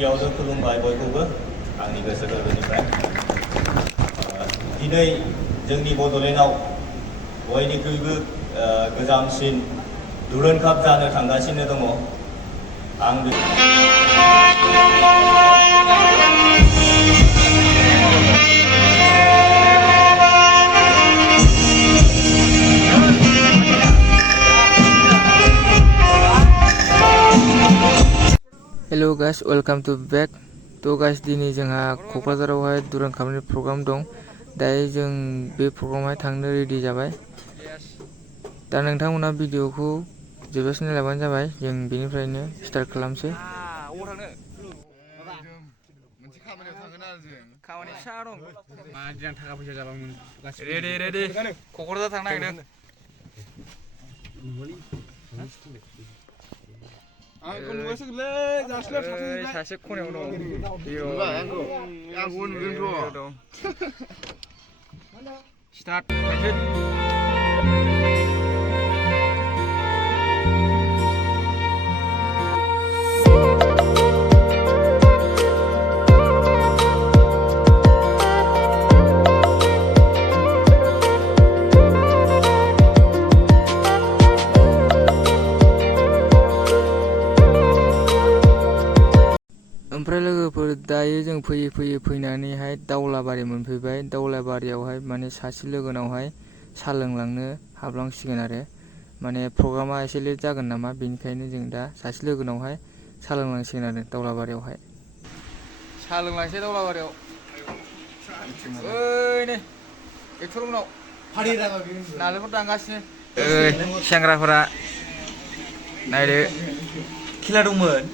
गिबियावनो खुलुमबाय बयखौबो आंनि गोसो गोरबोनिफ्राय दिनै जोंनि बड'लेण्डआव बयनिख्रुइबो गोजामसिन दुरुन काप जानो थांगासिनो दङ। आं hello guys, welcome to back. तो गाइस दिनै जोंहा क'क्राझारावहाय दुरान कापनि प्रग्राम दं। दायो जों बे प्रग्रामावहाय थांनो रेडि जाबाय। दा नोंथांमोना भिडिअखौ जोबजासिम नायलांबानो जाबाय। जों बेनिफ्रायनो स्टार्ट खालामसै। रेडि क'क्राझार थांनो नागिरदों। सासे खनायाव दं। स्टार्ट ओमफ्राय लोगोफोर, दायो जों फैनानैहाय दाउलाबारि मोनफैबाय। दाउलाबारियावहाय माने सासे लोगोनावहाय साहा लोंलांनो हाबलांसिगोन आरो माने प्रग्रामा एसे लेट जागोन नामा, बेनिखायनो जों दा सासे लोगोनावहाय साहा लोंलांसिगोन आरो दाउलाबारियावहाय। साहा लोंलांसै दाउलाबारियाव। ओइ नै एक्टर उनाव नालेंखर दांगासिनो। सेंग्राफोरा नायदो खेला दंमोन।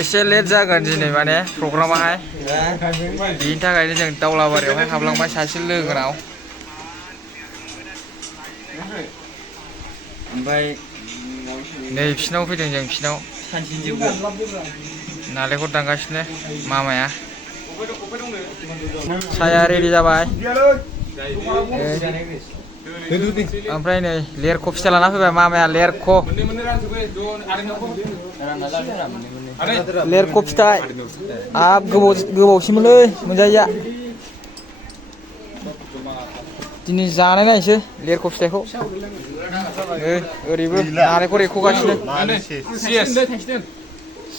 एसे लेट जागोन दिनै माने प्रग्रामाहाय, बिनि थाखायनो जों दाउलाबारियावहाय हाबलांबाय सासे लोगोनाव। ओमफ्राय नै बिसिनाव फैदों जों, बिसिनाव नालेंखर दांगासिनो मामाया। साया रेडि जाबाय। ओमफ्राय नै लेरख' फिथाइ लाना फैबाय मामाया। लेरख' फिथाइ हाब गोबावसिमोनलै मोनजायैया। दिनै जानाय नायसै लेरख' फिथाइखौ। ओरैबो नालेंखर एख'गासिनो।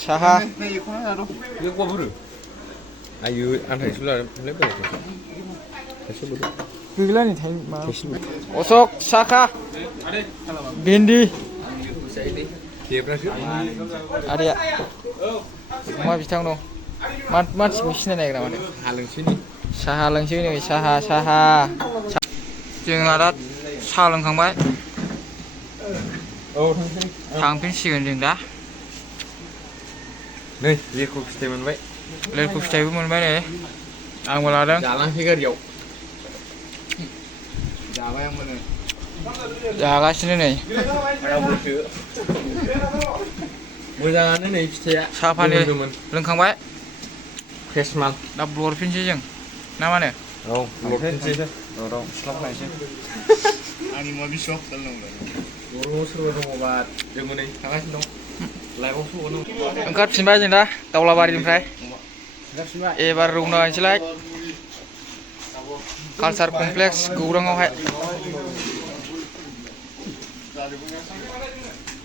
साहा गैला नै अशक साखा भिन्दि आरिया मा बिथां दं मानसिखौ सिनाय नागिरा माने। साहा लोंसै नै साहा जोंहा दा साहा लोंखांबाय, थांफिनसिगोन जों दा। नै लेरख' फिथाइ मोनबाय। लेरख' फिथाइबो मोनबाय नै, आंबो लादों। जालांसै गारियाव। जागासिनो नै। मोजाङानो नै फिथाइया। साहा पानि लोंखांबाय। फ्रेस माल। दा बरफिनसै जों ना मा होनो? औ बरफिनसै। आंनि मा बिसब सोरबा दङबा जोंबो नै थांगासिनो दं। लाइभआवसो हगारनांगौ। ओंखारफिनबाय जों दा दाउलाबारिनिफ्राय। एबार रौना हैनोसैलाय कालचार कमप्लेक्स गौराङावहाय।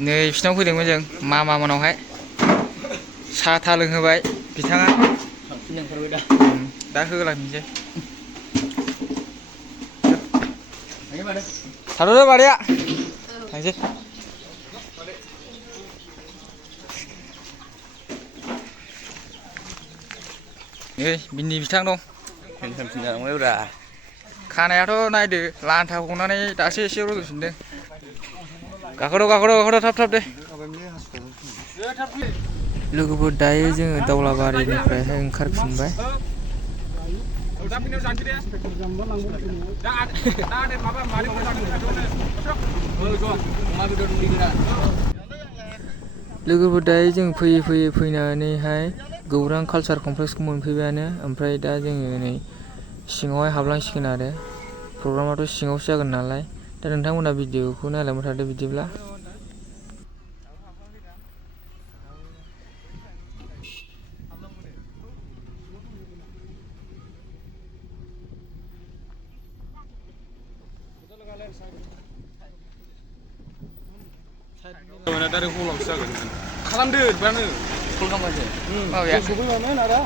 नै बिसिनाव फैदोंमोन जों मामा मोनावहाय। साहा था लोंहोबाय बिथाङा। दा होलांफिनसै। थाथ'दो मादैया थांसै। नै बिनि बिथां दं। खानायाथ' नायदो लान्था हनानै दासो एसे रज'फिनदों। गाखोद' थाब दे। लोगोफोर, दायो जोङो दाउलाबारिनिफ्रायहाय ओंखारफिनबाय। लोगोफोर, दायो जों फैनानैहाय गौरां कालचार कमप्लेक्सखौ मोनफैबायानो। ओमफ्राय दा जोङो नै सिङावहाय हाबलांसिगोन आरो प्रग्रामाथ' सिङावसो जागोन नालाय। दा नोंथांमोना भिडिअखौ नायलांबाय थादो बिदिब्ला। Mana dari Holland jago. Kalamdo baनो. Kol खालामबासो माबाया सफैबायमोन आदा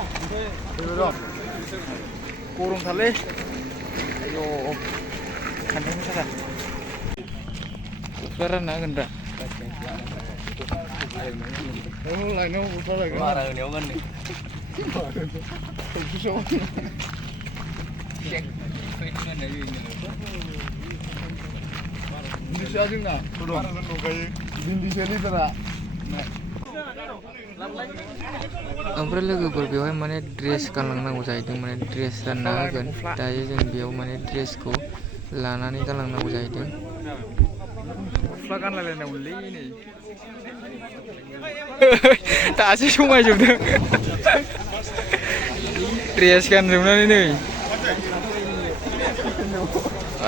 गरमथारलै आयौ खान्थाल सारा गस्ला रानना होगोन दा लायनायाव गस्ला लायगोन मारा होनायाव गाननो Indonesia जोंना Indonesia लिटारा ओमफ्राय लोगोफोर बेवहाय माने ड्रेस गानलांनांगौ जाहैदों माने ड्रेस रानना होगोन दायो जों बेयाव माने ड्रेसखौ लानानै गानलांनांगौ जाहैदों गस्ला गानलायलायनांगौलै नै दासो समायजोबदों ड्रेस गानजोबनानै नै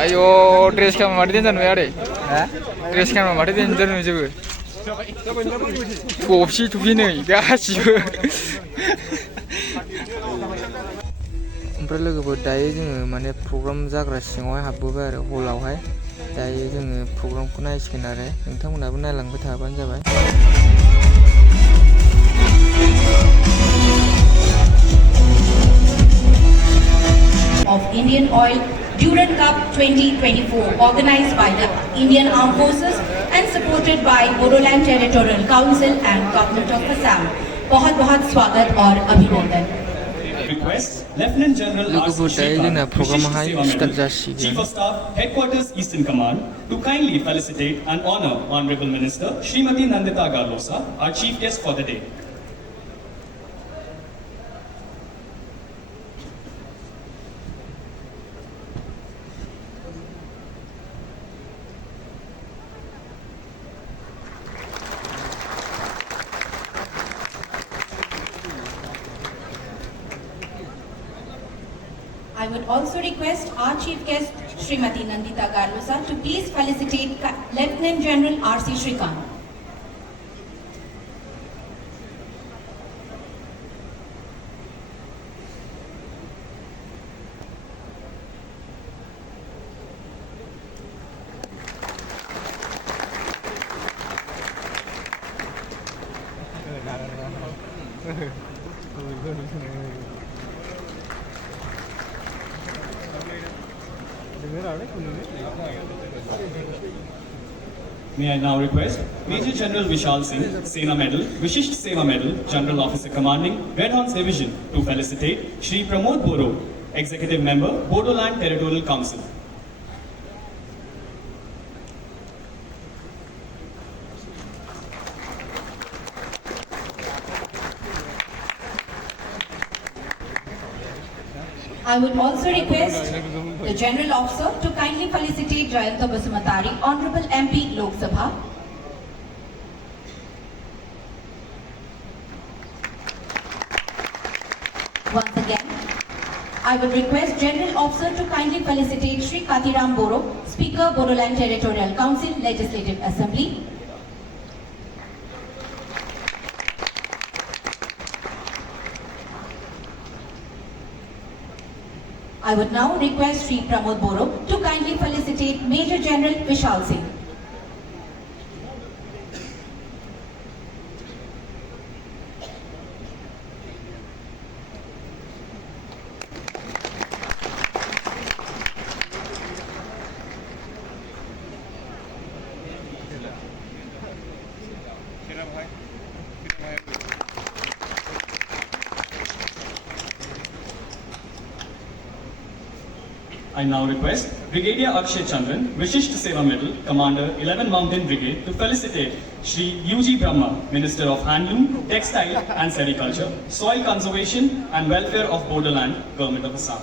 आयौ ड्रेस गानबा माथो देन्जार नुयो आदै ड्रेस गानबा माथो देन्जार नुजोबो थफि थफि नै गासिबो ओमफ्राय लोगोफोर दायो जोङो माने प्रग्राम जाग्रा सिङावहाय हाबबोबाय आरो हलावहाय दायो जोङो प्रग्रामखौ नायसिगोन आरो नोंथांमोनहाबो नायलांबाय थाबानो जाबाय of Indian Oil Durand Cup 2024 organized by the Indian Armed Forces and supported by Bodoland Territorial Council and Government of Assam. बहुत-बहुत स्वागत और अभिनंदन. Request Lieutenant General लोगोफोर दायो जोंना प्रग्रामाहाय स्टार्ट जासिगोन Chief of Staff Headquarters Eastern Command to kindly felicitate and honor Honorable Minister Srimati Nandita Garlosa, our chief guest for the day. I would also request our chief guest Srimati Nandita Garlosa to please felicitate Lieutenant General R.C. Shrikant. May I now request Major General Vishal Singh, Sena Medal, Vishisht Seva Medal, General Officer Commanding Red Horse Division to felicitate Shri Pramod Boro, Executive Member, Bodoland Territorial Council. I would also request the General Officer to kindly felicitate Jayanta Basumatari, Honorable MP, Lok Sabha. Once again, I would request General Officer to kindly felicitate Shri Katiram Boro, Speaker, Bodoland Territorial Council, Legislative Assembly. I would now request Shri Pramod Boro to kindly felicitate Major General Vishal Singh. I now request Brigadier Akshay Chandran, Vishisht Seva Medal, Commander 11 Mountain Brigade to felicitate Shri U.G. Brahma, Minister of Handloom, Textile and Sericulture, Soil Conservation and Welfare of Bodoland, Government of Assam.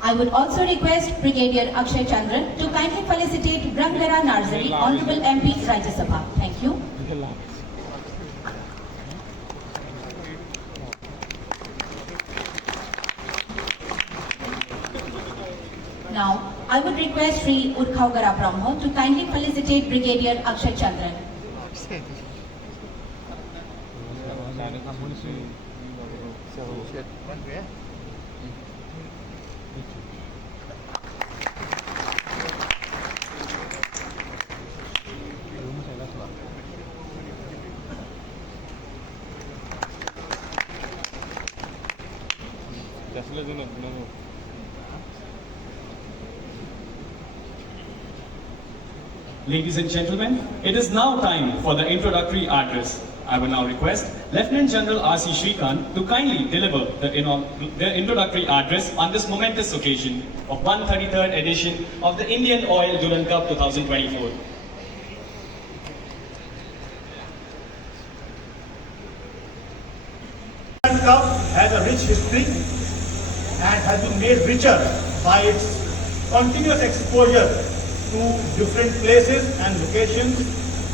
I would also request Brigadier Akshay Chandran to kindly felicitate Branglara Narzari, Honorable MP, Rajya Sabha. Thank you. Now, I would request Sri Urkhaugara Brahmo to kindly felicitate Brigadier Akshay Chandran. Ladies and gentlemen, it is now time for the introductory address. I will now request Lieutenant General R.C. Shrikant to kindly deliver the introductory address on this momentous occasion of 133rd edition of the Indian Oil Duran Cup 2024. Duran Cup has a rich history and has been made richer by its continuous exposure to different places and locations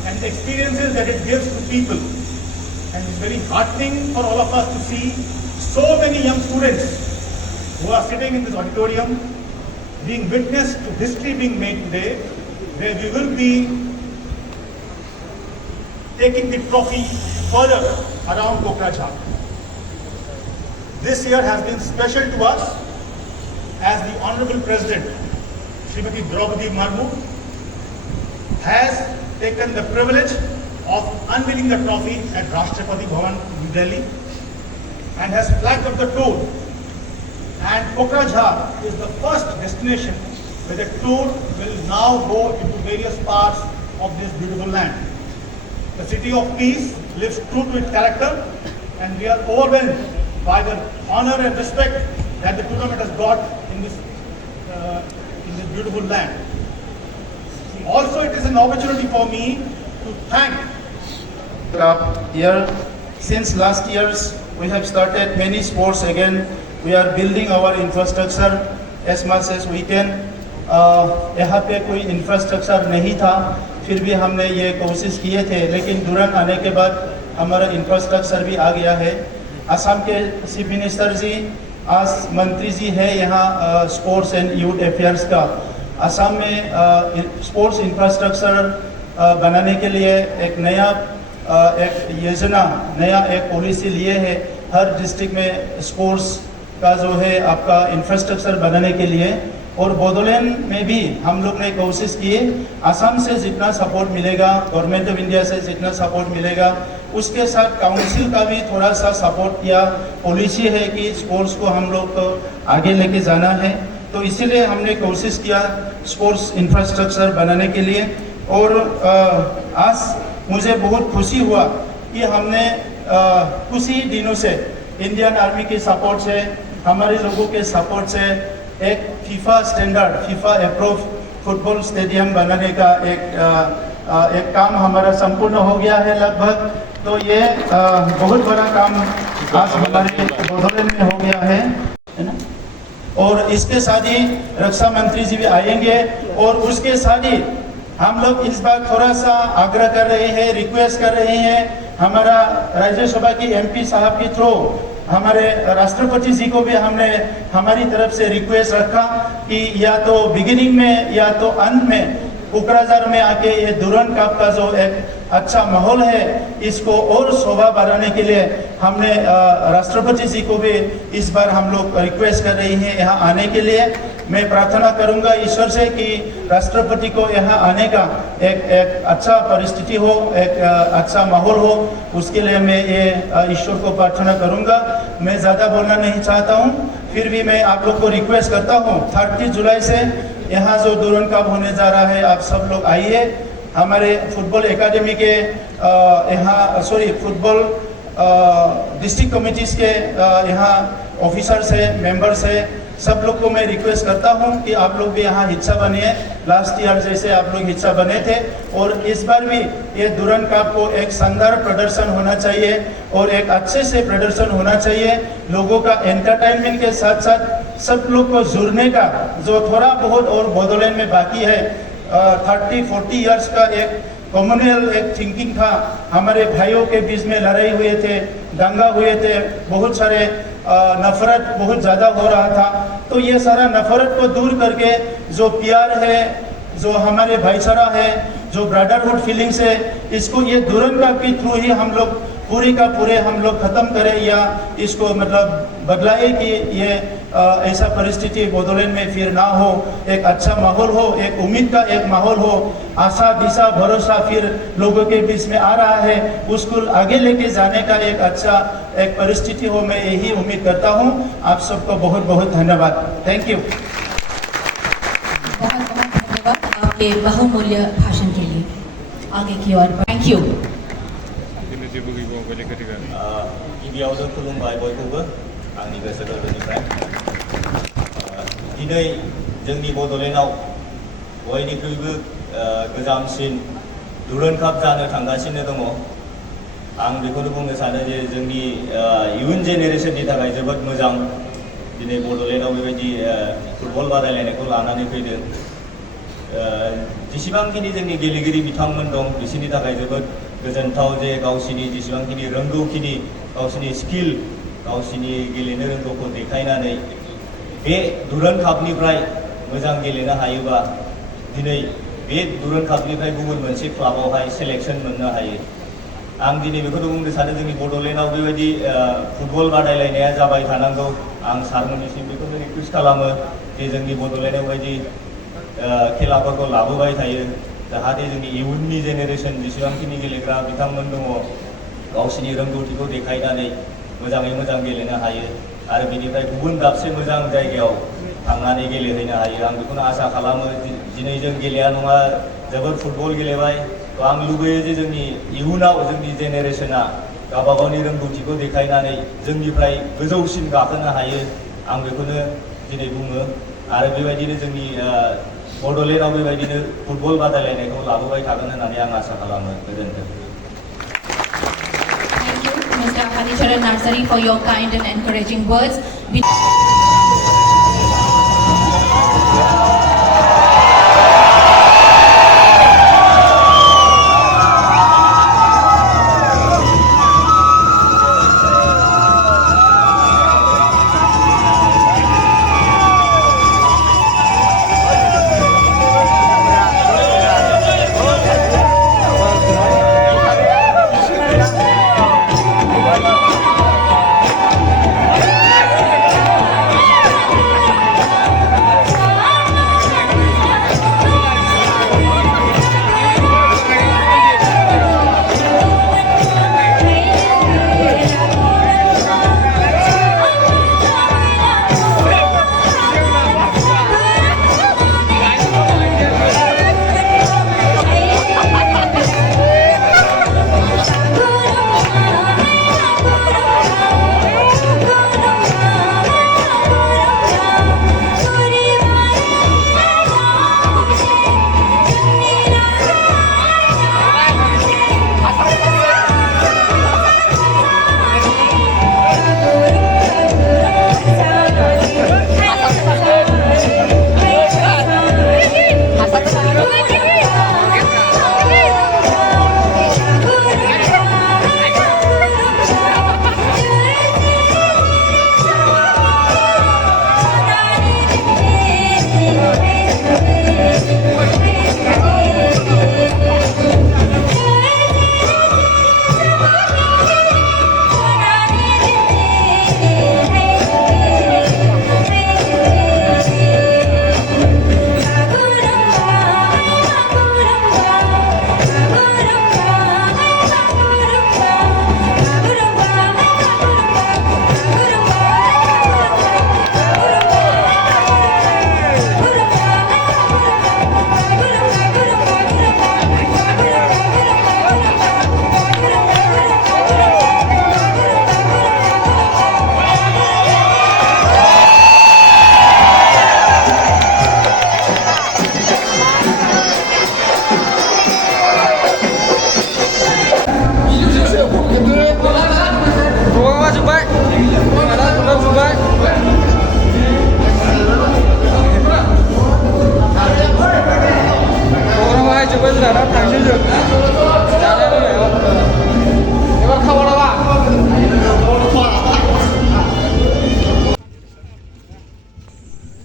and the experiences that it gives to people. And it's very heartening for all of us to see so many young students who are sitting in this auditorium being witness to history being made today, where we will be taking the trophy further around Kokrajhar. This year has been special to us as the Honorable President, Srimati Draupadi Murmu, has taken the privilege of unveiling the trophy at Rashtrapati Bhavan, New Delhi, and has flagged up the tour. And Kokrajhar is the first destination where the tour will now go into various parts of this beautiful land. The city of peace lives true to its character, and we are overwhelmed by the honor and respect that the tournament has got in this beautiful land. Also, it is an opportunity for me to thank Cup here. Since last years, we have started many sports again. We are building our infrastructure as much as we can. यहाँ Pay कोई infrastructure नहीं था, फिर भी हमने ये कोशिश किए थे, लेकिन दुरान आने के बाद हमारा इंफ्रास्ट्रक्चर भी आ गया है। असम के चीफ मिनिस्टर जी, आज मंत्री जी है यहाँ स्पोर्ट्स एंड यूथ अफेयर्स का। असम में स्पोर्ट्स इंफ्रास्ट्रक्चर बनाने के लिए एक नया एक योजना, नया एक पॉलिसी लिए है। हर डिस्ट्रिक्ट में स्पोर्ट्स का जो है आपका इंफ्रास्ट्रक्चर बनाने के लिए, और बोडोलैंड में भी हम लोग ने कोशिश की। असम से जितना सपोर्ट मिलेगा, गवर्नमेंट ऑफ इंडिया से जितना सपोर्ट मिलेगा, उसके साथ काउंसिल का भी थोड़ा सा सपोर्ट किया। पॉलिसी है कि स्पोर्ट्स को हम लोग को आगे लेके जाना है, तो इसीलिए हमने कोशिश किया स्पोर्ट्स इंफ्रास्ट्रक्चर बनाने के लिए। और आज मुझे बहुत खुशी हुआ कि हमने कुछ ही दिनों से इंडियन आर्मी के सपोर्ट से, हमारे लोगों के सपोर्ट से एक FIFA standard, FIFA approve football stadium बनाने का एक काम हमारा संपूर्ण हो गया है लगभग। तो ये बहुत बड़ा काम आज हमारे बोडोलैंड में हो गया है ना। और इसके साथ ही रक्षा मंत्री जी भी आएंगे, और उसके साथ ही हम लोग इस बार थोड़ा सा आग्रह कर रहे हैं, रिक्वेस्ट कर रहे हैं, हमारा राज्यसभा की एमपी साहब के थ्रू हमारे राष्ट्रपति जी को भी हमने हमारी तरफ से रिक्वेस्ट रखा कि या तो बिगिनिंग में या तो अंत में कोकराझार में आके ये दुरान कप का जो एक अच्छा माहौल है, इसको और शोभा बढ़ाने के लिए हमने राष्ट्रपति जी को भी इस बार हम लोग रिक्वेस्ट कर रही हैं यहाँ आने के लिए। मैं प्रार्थना करूंगा ईश्वर से कि राष्ट्रपति को यहाँ आने का एक अच्छा परिस्थिति हो, एक अच्छा माहौल हो, उसके लिए मैं ये ईश्वर को प्रार्थना करूंगा। मैं ज़्यादा बोलना नहीं चाहता हूँ, फिर भी मैं आप लोग को रिक्वेस्ट करता हूँ 30 जुलाई से यहाँ जो दुरान कप होने जा रहा है, आप सब लोग आइए। हमारे फुटबॉल एकेडमी के फुटबॉल डिस्ट्रिक्ट कमिटीज़ के यहाँ ऑफिसर्स है, मेंबर्स है, सब लोग को मैं रिक्वेस्ट करता हूं कि आप लोग भी यहाँ हिस्सा बनिए। लास्ट ईयर जैसे आप लोग हिस्सा बने थे, और इस बार भी ये दुरान कप को एक शानदार प्रदर्शन होना चाहिए और एक अच्छे से प्रदर्शन होना चाहिए। लोगों का एंटरटेनमेंट के साथ साथ सब लोग को जुड़ने का जो थोड़ा बहुत और बोडोलैंड में बाकी है, 30-40 इयर्स का एक कम्युनल एक थिंकिंग था। हमारे भाइयों के बीच में लड़ाई हुए थे, दंगा हुए थे, बहुत सारे नफरत बहुत ज़्यादा हो रहा था। तो ये सारा नफरत को दूर करके जो प्यार है, जो हमारे भाईचारा है, जो ब्रदरहुड फीलिंग्स है, इसको ये दुरान कप के थ्रू ही हम लोग पूरी का पूरे हम लोग खत्म करें या इसको मतलब बदलाए कि ये ऐसा परिस्थिति बोडोलैंड में फिर ना हो, एक अच्छा माहौल हो, एक उम्मीद का एक माहौल हो, आशा दिशा भरोसा फिर लोगों के बीच में आ रहा है, उसको आगे लेके जाने का एक अच्छा एक परिस्थिति हो, मैं यही उम्मीद करता हूँ। आप सबको बहुत बहुत धन्यवाद। Thank you. बहुत बहुत धन्यवाद आपके बहुमूल्य भाषण के लिए। आगे की ओर थैंक यू। गिबियावनो खुलुमबाय बयखौबो आंनि गोसो गोरबोनिफ्राय। दिनै जोंनि बड'लेण्डआव बयनिख्रुइबो गोजामसिन डुरान्ड काप जानो थांगासिनो दङ। आं बेखौनो बुंनो सानो जे जोंनि इयुन जेनेरेशननि थाखाय जोबोद मोजां दिनै बड'लेण्डआव बेबायदि फुटबल बादायलायनायखौ लानानै फैदों। जेसेबांखिनि जोंनि गेलेगिरि बिथांमोन दं बिसोरनि थाखाय जोबोद गोजोनथाव जे गावसिनि जेसेबांखिनि रोंगौखिनि गावसिनि स्किल गावसिनि गेलेनो रोंगौखौ देखायनानै बे डुरान्ड कापनिफ्राय मोजां गेलेनो हायोबा दिनै बे डुरान्ड कापनिफ्राय गुबुन मोनसे क्लाबावहाय सेलेक्शन मोननो हायो। आं दिनै बेखौनो बुंनो सानो जोंनि बड'लेण्डआव बेबायदि फुटबल बादायलायनाया जाबाय थानांगौ। आं सारमोननिसिम बेखौनो रिक्वेस्ट खालामो जे जोंनि बड'लेण्डआव बायदि खेलाफोरखौ लाबोबाय थायो जाहाथे जोंनि इयुननि जेनेरेशन जेसेबांखिनि गेलेग्रा बिथांमोन दङ गावसिनि रोंगौथिखौ देखायनानै मोजाङै मोजां गेलेनो हायो आरो बेनिफ्राय गुबुन दाबसे मोजां जायगायाव थांनानै गेलेहैनो हायो। आं बेखौनो आसा खालामो। दिनै जों गेलेया नङा जोबोद फुटबल गेलेबाय, आं लुबैयो जे जोंनि इयुनाव जोंनि जेनेरेशना गावबा गावनि रोंगौथिखौ देखायनानै जोंनिफ्राय गोजौसिन गाखोनो हायो। आं बेखौनो दिनै बुङो आरो बेबायदिनो जोंनि बड'लेण्डआव बेबायदिनो फुटबल बादायलायनायखौ लाबोबाय थागोन होननानै आं आसा खालामो। गोजोन्थों। Thank you, Mr. Haricharan Narsari, for your kind and encouraging words.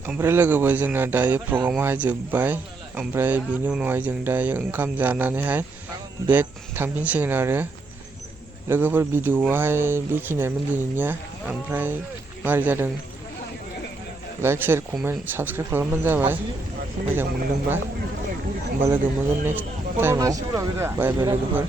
ओमफ्राय लोगोफोर जोंना दायो प्रग्रामाहाय जोब्बाय। ओमफ्राय बिनि उनावहाय जों दायो ओंखाम जानानैहाय बेक थांफिनसिगोन आरो लोगोफोर भिडिअआहाय बेखिनियामोन दिनैनिया। ओमफ्राय मारै जादों लाइक शेयार कमेन्ट साबस्क्राइब खालामबानो जाबाय मोजां मोनदोंबा। होमबा लोगो मोनगोन नेक्स्ट टाइमाव। बाय बाय लोगोफोर।